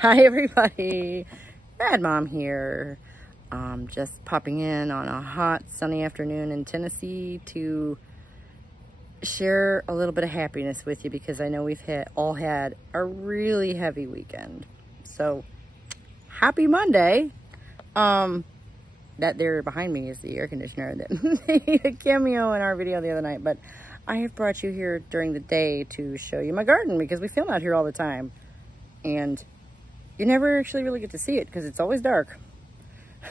Hi everybody, Bad Mom here. Just popping in on a hot sunny afternoon in Tennessee to share a little bit of happiness with you because I know we've all had a really heavy weekend. So happy Monday. That there behind me is the air conditioner that made a cameo in our video the other night, but I have brought you here during the day to show you my garden because we film out here all the time and you never actually really get to see it because it's always dark.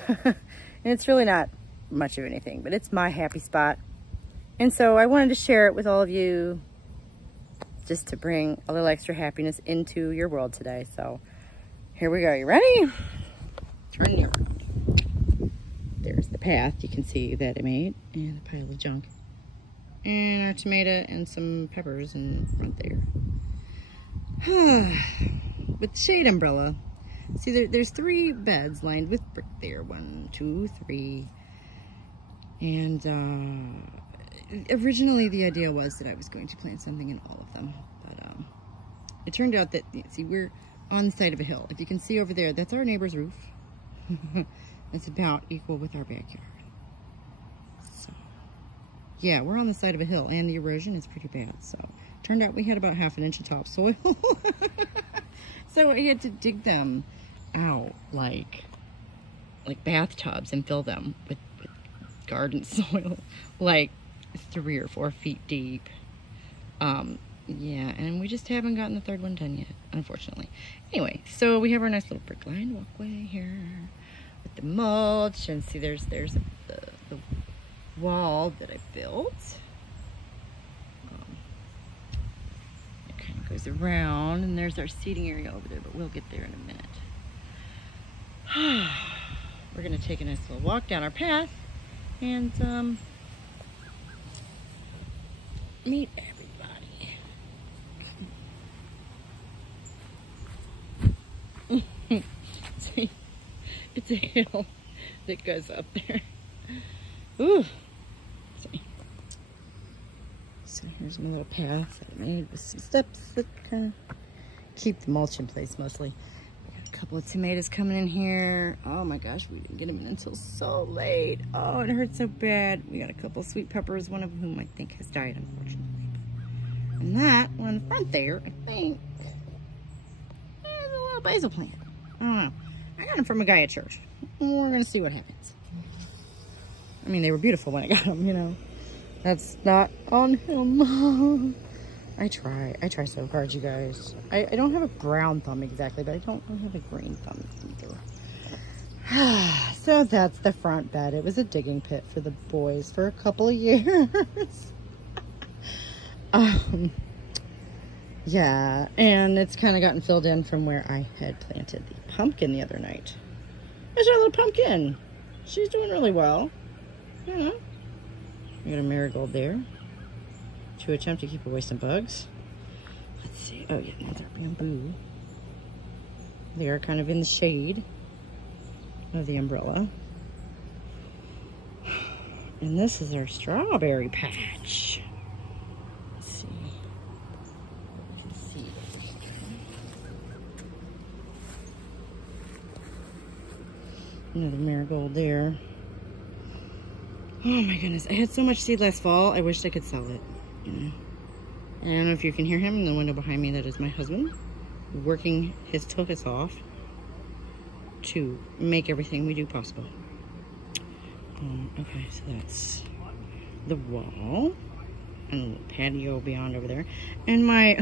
And it's really not much of anything, but it's my happy spot. And so I wanted to share it with all of you just to bring a little extra happiness into your world today. So here we go. You ready? Turn you around. There's the path you can see that I made and a pile of junk. And our tomato and some peppers in front there. With the shade umbrella. See, there's 3 beds lined with brick there. 1, 2, 3. And originally the idea was that I was going to plant something in all of them. But it turned out that, see, we're on the side of a hill. If you can see over there, that's our neighbor's roof. It's about equal with our backyard. So, yeah, we're on the side of a hill and the erosion is pretty bad. So, turned out we had about ½ inch of topsoil. So I had to dig them out like bathtubs and fill them with garden soil, like 3 or 4 feet deep. Yeah, and we just haven't gotten the 3rd one done yet, unfortunately. Anyway, so we have our nice little brick lined walkway here with the mulch, and see there's the wall that I built. Goes around, and there's our seating area over there, but we'll get there in a minute. We're gonna take a nice little walk down our path and meet everybody. See, it's a hill that goes up there. Ooh. See. So here's my little path that I made with some steps that kind of keep the mulch in place mostly. We got a couple of tomatoes coming in here. Oh my gosh, we didn't get them in until so late. Oh, it hurts so bad. We got a couple of sweet peppers, one of whom I think has died, unfortunately. And that one in the front there, I think, is a little basil plant. I don't know. I got them from a guy at church. We're gonna see what happens. I mean, they were beautiful when I got them, you know. That's not on him. I try so hard, you guys. I don't have a brown thumb exactly, but I don't really have a green thumb either. So that's the front bed. It was a digging pit for the boys for a couple of years. Yeah, and it's kind of gotten filled in from where I had planted the pumpkin the other night. There's our little pumpkin. She's doing really well. You know. We got a marigold there to attempt to keep away some bugs. Let's see. Oh, yeah, there's our bamboo. They are kind of in the shade of the umbrella. And this is our strawberry patch. Let's see. You can see over here. Another marigold there. Oh my goodness, I had so much seed last fall, I wished I could sell it. You know? I don't know if you can hear him in the window behind me. That is my husband working his tuchus off to make everything we do possible. Okay, so that's the wall and a little patio beyond over there. And my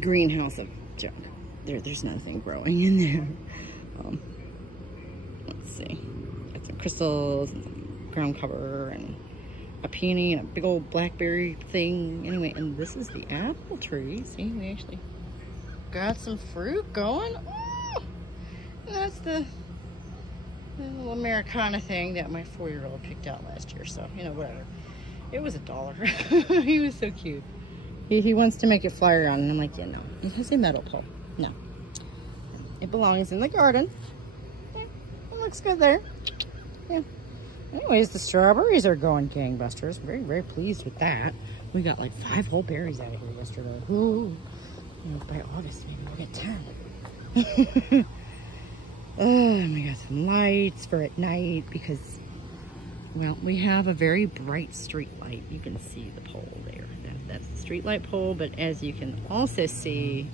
greenhouse of junk. There's nothing growing in there. Let's see. Some crystals and some ground cover and a peony and a big old blackberry thing. Anyway, and this is the apple tree. See, we actually got some fruit going. Oh! And that's the little Americana thing that my 4-year-old picked out last year. So, you know, whatever. It was $1. He was so cute. He wants to make it fly around, and I'm like, yeah, no. It has a metal pole. No. It belongs in the garden. Yeah, it looks good there. Yeah. Anyways, the strawberries are going gangbusters. Very, very pleased with that. We got like 5 whole berries out of here yesterday. Ooh. By August, maybe we'll get 10. And we got some lights for at night because, well, we have a very bright street light. You can see the pole there. That's the street light pole, but as you can also see,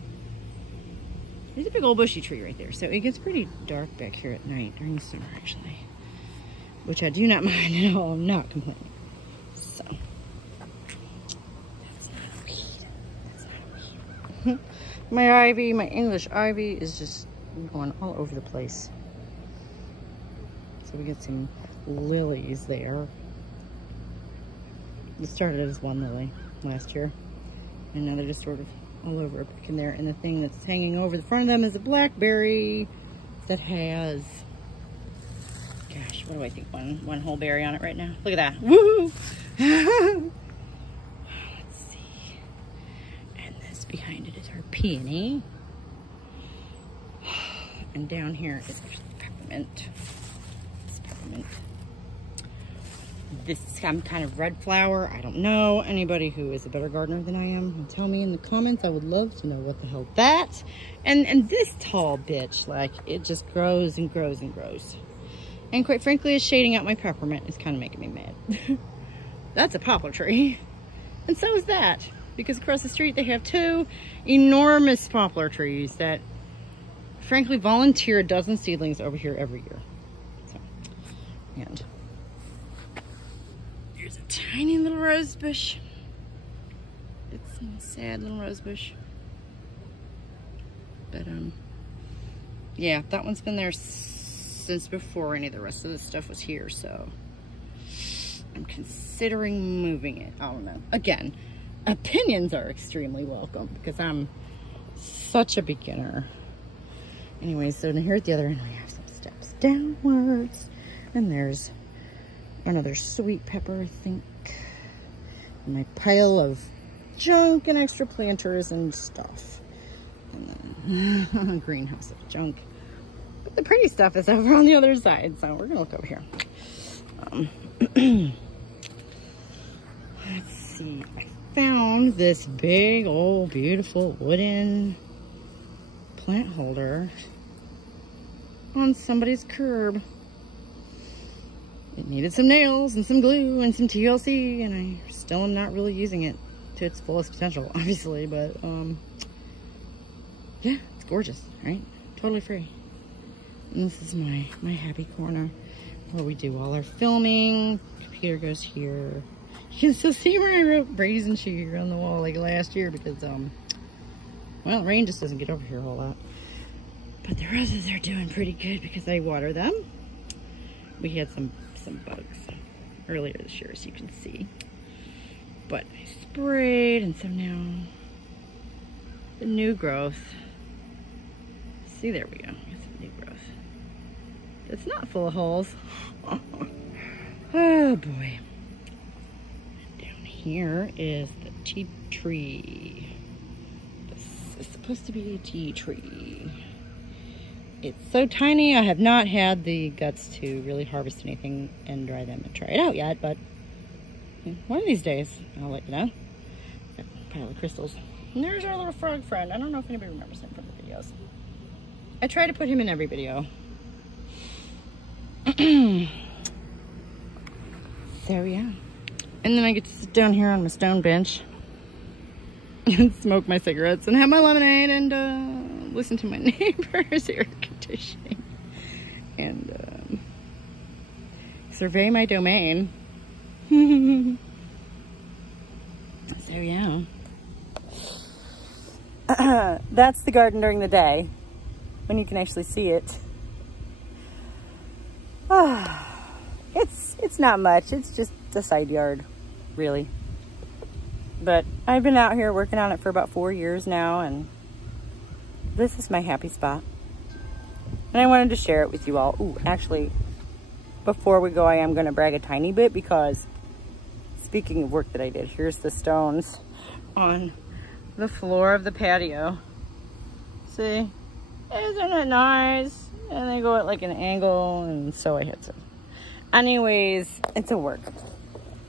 there's a big old bushy tree right there. So it gets pretty dark back here at night during the summer, actually. Which I do not mind at all. I'm not complaining. So, that's not a weed. That's not a weed. My ivy, my English ivy is just going all over the place. So we get some lilies there. We started as one lily last year, and now they're just sort of all over back in there. And the thing that's hanging over the front of them is a blackberry that has, gosh, what do I think, one whole berry on it right now. Look at that. Woo! Let's see. And this behind it is our peony. And down here is peppermint. It's peppermint. This is some kind of red flower. I don't know. Anybody who is a better gardener than I am will tell me in the comments. I would love to know what the hell that. And this tall bitch, like, it just grows and grows and grows. And quite frankly, it's shading out my peppermint. It's kind of making me mad. That's a poplar tree. And so is that. Because across the street they have two enormous poplar trees that frankly volunteer a dozen seedlings over here every year. So, and here's a tiny little rose bush. It's a sad little rose bush. But yeah, that one's been there since before any of the rest of the stuff was here, so I'm considering moving it. I don't know. Again, opinions are extremely welcome because I'm such a beginner. Anyway, so here at the other end we have some steps downwards, and there's another sweet pepper, I think. And my pile of junk and extra planters and stuff. And then a greenhouse of junk. But the pretty stuff is over on the other side, so we're gonna look over here. Let's see, I found this big old beautiful wooden plant holder on somebody's curb. It needed some nails and some glue and some TLC, and I still am not really using it to its fullest potential, obviously, but yeah, it's gorgeous, right? Totally free. And this is my happy corner where we do all our filming. Computer goes here. You can still see where I wrote Brazen Sugar on the wall like last year because well, rain just doesn't get over here a whole lot. But the roses are doing pretty good because I water them. We had some bugs earlier this year, as you can see. But I sprayed, and so now the new growth. See, there we go. It's some new growth. It's not full of holes. Oh boy. And down here is the tea tree. This is supposed to be a tea tree. It's so tiny, I have not had the guts to really harvest anything and dry them and try it out yet, but one of these days, I'll let you know. Got a pile of crystals. And there's our little frog friend. I don't know if anybody remembers him from the videos. I try to put him in every video. So yeah. And then I get to sit down here on my stone bench and smoke my cigarettes and have my lemonade and listen to my neighbor's air conditioning and survey my domain. So yeah. That's the garden during the day when you can actually see it. It's not much. It's just a side yard, really. But I've been out here working on it for about 4 years now, and this is my happy spot. And I wanted to share it with you all. Ooh, actually, before we go, I am going to brag a tiny bit because speaking of work that I did, here's the stones on the floor of the patio. See? Isn't it nice? And they go at like an angle, and so I hit some. Anyways, it's a work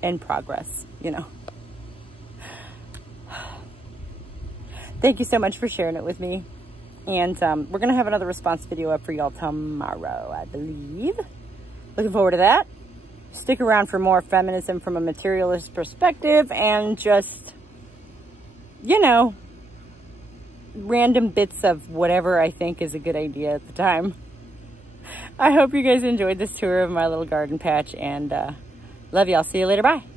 in progress, you know. Thank you so much for sharing it with me. And we're going to have another response video up for y'all tomorrow, I believe. Looking forward to that. Stick around for more feminism from a materialist perspective and just, you know, random bits of whatever I think is a good idea at the time. I hope you guys enjoyed this tour of my little garden patch, and love y'all. See you later. Bye.